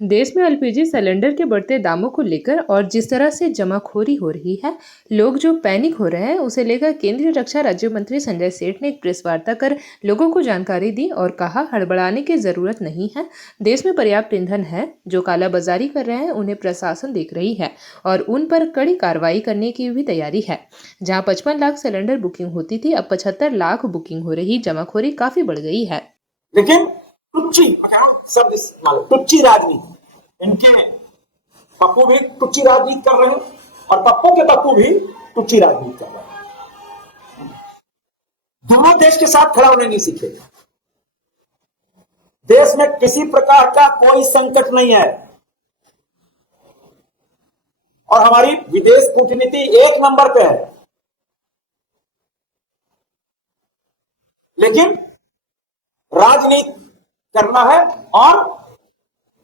देश में LPG cylinder के बढ़ते दामों को लेकर और जिस तरह से जमाखोरी हो रही है, लोग जो पैनिक हो रहे हैं, उसे लेकर केंद्रीय रक्षा राज्य मंत्री संजय सेठ ने एक प्रेस वार्ता कर लोगों को जानकारी दी और कहा, हड़बड़ाने की जरूरत नहीं है। देश में पर्याप्त ईंधन है। जो कालाबाजारी कर रहे हैं उन्हें प्रशासन देख रही है और उन पर कड़ी कार्रवाई करने की भी तैयारी है। जहाँ 55 लाख सिलेंडर बुकिंग होती थी, अब 75 लाख बुकिंग हो रही। जमाखोरी काफी बढ़ गई है। लेकिन टुच्ची राजनीति, इनके पप्पू भी टुच्ची राजनीति कर रहे हैं और पप्पू के पप्पू भी टुच्ची राजनीति कर रहे हैं। दोनों देश के साथ खड़ा होने नहीं सीखे। देश में किसी प्रकार का कोई संकट नहीं है और हमारी विदेश कूटनीति एक नंबर पे है, लेकिन राजनीति करना है और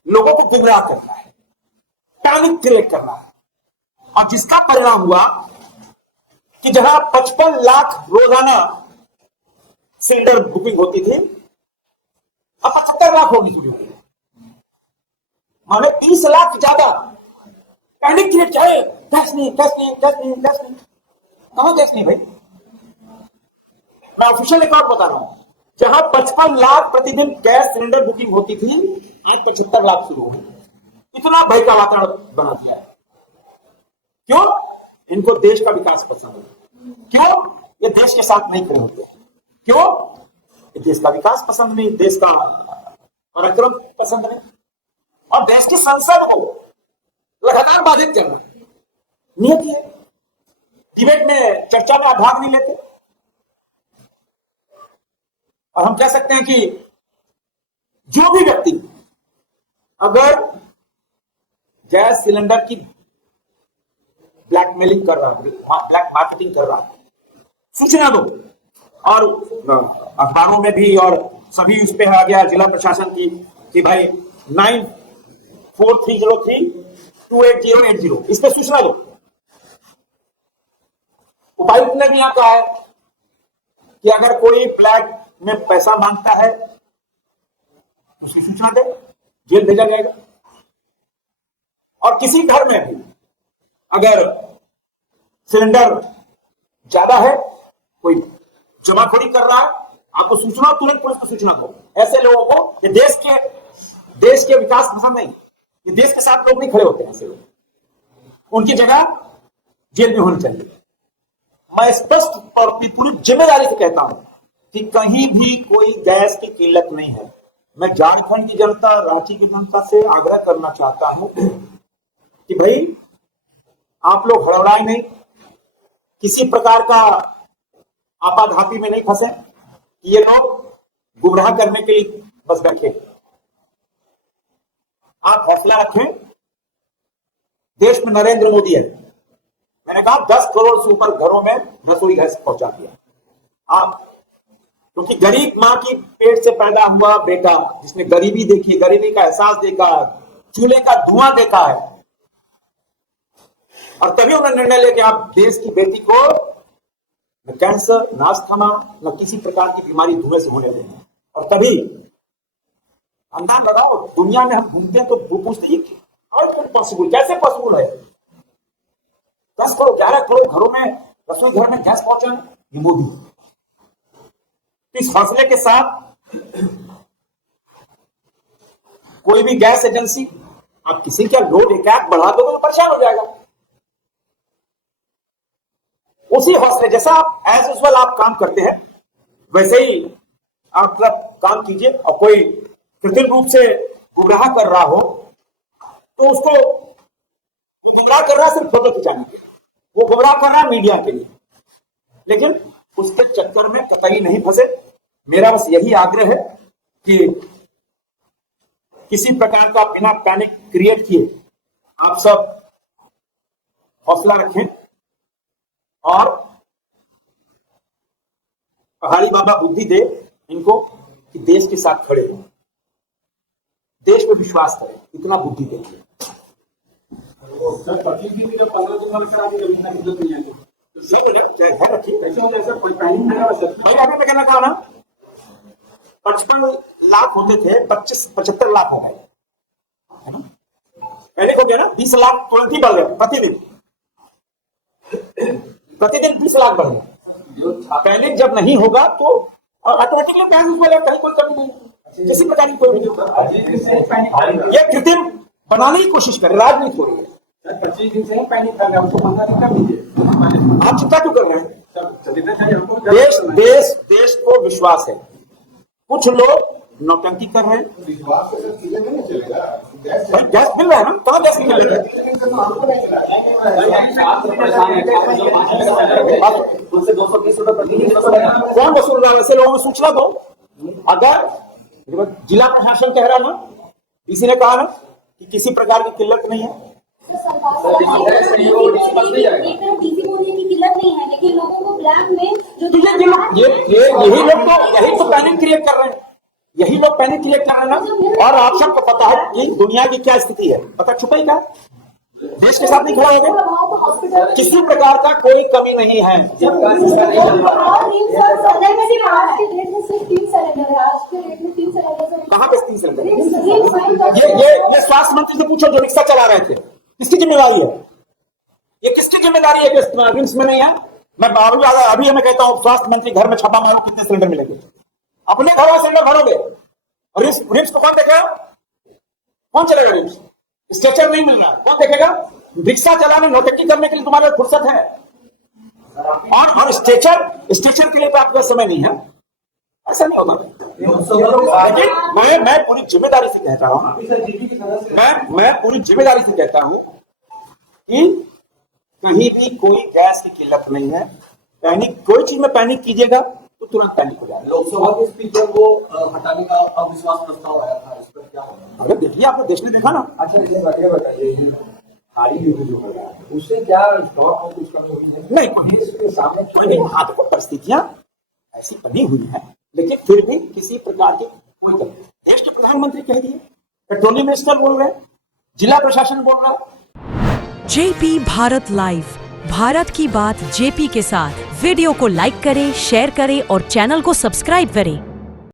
लोगों को गुमराह करना है, पैनिक क्रिएट करना है। और जिसका परिणाम हुआ कि जहां 55 लाख रोजाना सिलेंडर बुकिंग होती थी, अब 75 लाख होगी शुरू हुई, माने 30 लाख ज्यादा। पैनिक क्रिएट किया, गैस नहीं, गैस नहीं, गैस नहीं, गैस नहीं। कहां गैस नहीं भाई? मैं ऑफिशियल रिकॉर्ड बता रहा हूं, जहां 55 लाख प्रतिदिन गैस सिलेंडर बुकिंग होती थी, आज 75 लाख शुरू हो गई। इतना भय का वातावरण बना दिया है। क्यों? इनको देश का विकास पसंद है। क्यों? ये देश के साथ नहीं खड़े होते। क्यों? ये देश का विकास पसंद नहीं, देश का पराक्रम पसंद नहीं और देश की संसद को लगातार बाधित करना नियत है। डिबेट में, चर्चा में आप भाग नहीं लेते और हम कह सकते हैं कि जो भी व्यक्ति अगर गैस सिलेंडर की ब्लैकमेलिंग कर रहा है, ब्लैक मार्केटिंग कर रहा है, सूचना दो। और अखबारों में भी और सभी उस पे आ गया जिला प्रशासन की कि भाई 9430328080 इस पे सूचना दो। उपायुक्त ने भी यहां कहा है कि अगर कोई ब्लैक में पैसा मांगता है उसकी सूचना दे, जेल भेजा जाएगा। और किसी घर में भी अगर सिलेंडर ज्यादा है, कोई जमाखोरी कर रहा है, आपको सूचना, तुरंत पुलिस को सूचना दो। ऐसे लोगों को, ये देश के विकास पसंद नहीं, ये देश के साथ लोग नहीं खड़े होते हैं। ऐसे लोग, उनकी जगह जेल में होनी चाहिए। मैं स्पष्ट और पूरी जिम्मेदारी से कहता हूं कि कहीं भी कोई गैस की किल्लत नहीं है। मैं झारखंड की जनता, रांची की जनता से आग्रह करना चाहता हूं कि भाई आप लोग हड़बड़ाए नहीं, किसी प्रकार का आपाधापी में नहीं फंसे कि ये लोग गुमराह करने के लिए बस बैठे। आप हौसला रखें। देश में नरेंद्र मोदी है, मैंने कहा 10 करोड़ से ऊपर घरों में रसोई गैस पहुंचा दिया। आप, क्योंकि गरीब मां की पेट से पैदा हुआ बेटा, जिसने गरीबी देखी, गरीबी का एहसास देखा, चूल्हे का धुआं देखा है, और तभी उन्होंने निर्णय लिया कि आप देश की बेटी को न कैंसर, न अस्थमा, न किसी प्रकार की बीमारी धुएं से होने देंगे। और तभी अंदाज लगाओ, दुनिया में हम घूमते हैं तो वो पूछते हैं पॉसिबल, कैसे पॉसिबल है 10 करोड़ 11 करोड़ घरों में, रसोई घर में गैस पहुंचाना? ये मोदी। इस हौसले के साथ कोई भी गैस एजेंसी, आप किसी का लोड एकाएक बढ़ा दो तो परेशान हो जाएगा। उसी हौसले जैसा आप एज यूजुअल आप काम करते हैं, वैसे ही आप काम कीजिए। और कोई कृत्रिम रूप से गुमराह कर रहा हो तो उसको, वो गुमराह कर रहा है सिर्फ फोटो खिंचाने के लिए, वो गुमराह कर रहा है मीडिया के लिए, लेकिन उसके चक्कर में कतई नहीं फंसे। मेरा बस यही आग्रह है कि किसी प्रकार का बिना पैनिक क्रिएट किए आप सब हौसला रखें और पहाड़ी बाबा बुद्धि दे इनको कि देश के साथ खड़े हो, देश में विश्वास करें, इतना बुद्धि देंगे। कहना कहा ना, 55 लाख होते थे, 75 लाख हो गए। है ना? पैनिक हो गया ना, 20 लाख तुरंत ही बढ़ गया प्रतिदिन 20 लाख बढ़ गया। पैनिक जब नहीं होगा तो ऑटोमेटिकली बैंक वाले कहीं कोई कमी नहीं, किसी प्रकार की कोई नहीं। ये कृत्रिम बनाने की कोशिश कर रहे, राजनीति हो रही है। 25 दिन से ही पैनिक कर रहे हैं, उसको मंगा नहीं कर दीजिए। आप चिंता क्यों कर रहे हैं? देश देश को विश्वास है, कुछ लोग नौटंकी कर रहे हैं। विश्वास नहीं चलेगा, भाई गैस मिल रहा है ना, कहाँ गैस मिल रहा है? उनसे 220 रुपए प्रति कौन वसूल रहा है? वैसे लोगों को सूचना दो। अगर जिला प्रशासन कह रहा ना, किसी ने कहा ना कि किसी प्रकार की किल्लत नहीं है, लेकिन लोगों को ब्लैक में यही तो पैनिक क्रिएट कर रहे हैं, यही लोग पैनिक क्रिएट कर रहे हैं ना। और आप सबको पता है कि दुनिया की क्या स्थिति है, पता छुपाई का देश के साथ नहीं खड़ा हो गए, किसी प्रकार का कोई कमी नहीं है। कहाँ पे 3 सिलेंडर? ये स्वास्थ्य मंत्री से पूछो जो रिक्शा चला रहे थे, किसकी जिम्मेदारी है? ये किसकी जिम्मेदारी है कि रिम्स में नहीं है? मैं अभी मैं कहता हूँ स्वास्थ्य मंत्री घर में छापा मारो, कितने सिलेंडर मिलेंगे? अपने घर में सिलेंडर भरोगे और रिम्स को कौन देखेगा? कौन चलेगा रिम्स? स्ट्रेचर नहीं मिल रहा है, कौन देखेगा? रिक्शा चलाने नौटंकी करने के लिए तुम्हारे फुर्सत है, और स्ट्रेचर के लिए तो आपका समय नहीं है। ऐसा नहीं होगा। लेकिन मैं पूरी जिम्मेदारी से कहता हूँ, मैं पूरी जिम्मेदारी से कहता हूँ कि कहीं भी कोई गैस की किल्लत नहीं है। पैनिक, कोई चीज में पैनिक कीजिएगा तो तुरंत पैनिक हो जाएगा। लोकसभा के स्पीकर को हटाने का अविश्वास प्रस्ताव आया था, इस पर क्या होगा? अरे देखिए, आपने देश ने देखा ना। अच्छा, ये बताइए हाल ही में जो हो रहा है उससे क्या कुछ कमी हुई है? नहीं, इसके सामने कोई हाथ को परिस्थितियां ऐसी बनी हुई है, लेकिन फिर भी किसी प्रकार की कोई कमी नहीं। देश के प्रधानमंत्री कह दिए, पेट्रोलियम मिनिस्टर बोल रहे, जिला प्रशासन बोल रहा है। जेपी भारत लाइव, भारत की बात जेपी के साथ। वीडियो को लाइक करें, शेयर करें और चैनल को सब्सक्राइब करें।